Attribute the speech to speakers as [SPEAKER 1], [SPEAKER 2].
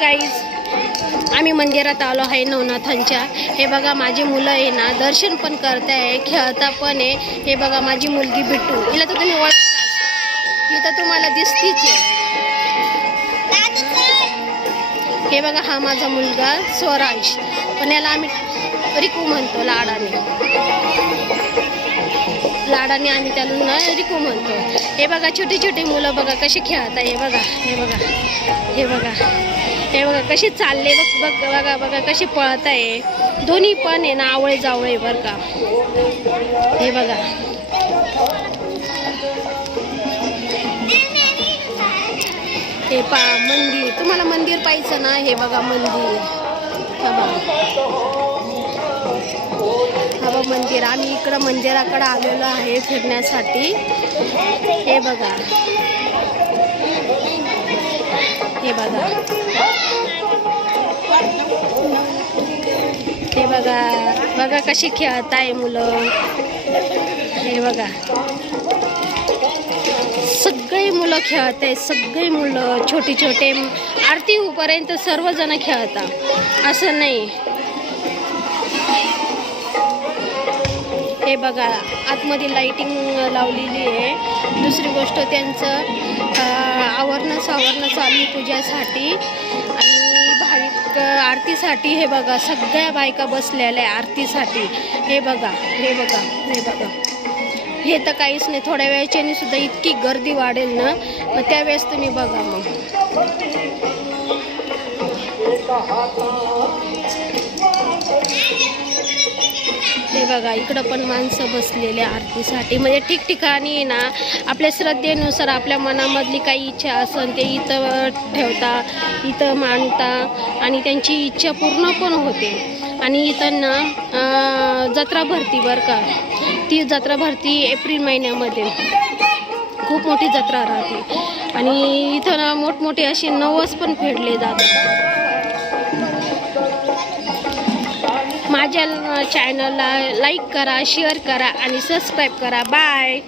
[SPEAKER 1] Guys आम्ही मंदिरात आलो आहे नवनाथांच्या. हे बघा माझी मुलं आहे ना दर्शन पण करताय खेळता पण आहे. हे बघा माझी मुलगी बिट्टू. हिला तर तुम्ही ओळखता ही तर तुम्हाला दिसतीच आहे. हे बघा हा माझा मुलगा स्वराज. पण याला आम्ही रिकू म्हणतो लाडाने. लाडाने आम्ही त्याला रिकू म्हणतो. हे बघा छोटी छोटी मुलं बघा कशी खेळत. आहे हे बघा हे बघा हे बघा हे बघा कशी चालले. बघ बघ बघा बघा कशी पळत आहे दोन्ही पण आहे ना आवळे जावळे बरं का. हे बघा. हे पा मंदिर. तुम्हाला मंदिर पाहिजे ना? हे बघा मंदिर. हा बघा. मंदिर. आम्ही इकडं मंदिराकडे आलेलो आहे फिरण्यासाठी. हे बघा. हे बघा. हे बघा. बघा कशी खेळत आहे मुलं. हे बघा. सगळी मुलं खेळत आहे सगळी मुलं छोटी छोटे आरती होऊपर्यंत सर्वजण खेळतात. असं नाही. हे बघा आतमध्ये लाईटिंग लावलेली आहे. दुसरी गोष्ट त्यांचं अं, आवरणं सावरणं चालू पूजासाठी. आणि भाविक आरतीसाठी हे बघा सगळ्या बायका बसलेल्या आहे आरतीसाठी. हे बघा हे बघा हे बघा. हे तर काहीच नाही थोड्या वेळच्याने सुद्धा इतकी गर्दी वाढेल ना. मग त्यावेळेस तुम्ही बघा मग. बघा इकडं पण माणसं बसलेले आरतीसाठी. म्हणजे ठिकठिकाणी ना आपल्या श्रद्धेनुसार आपल्या मनामधली काही इच्छा असेल ते इथं ठेवता इथं मांडता आणि त्यांची इच्छा पूर्ण पण होते. आणि इथं ना जत्रा भरती बरं का. ती जत्रा भरती एप्रिल महिन्यामध्ये. खूप मोठी जत्रा राहते. आणि इथं ना मोठमोठे असे नवस पण फेडले जातात. चॅनल चॅनलला लाईक करा शेअर करा आणि सबस्क्राईब करा. बाय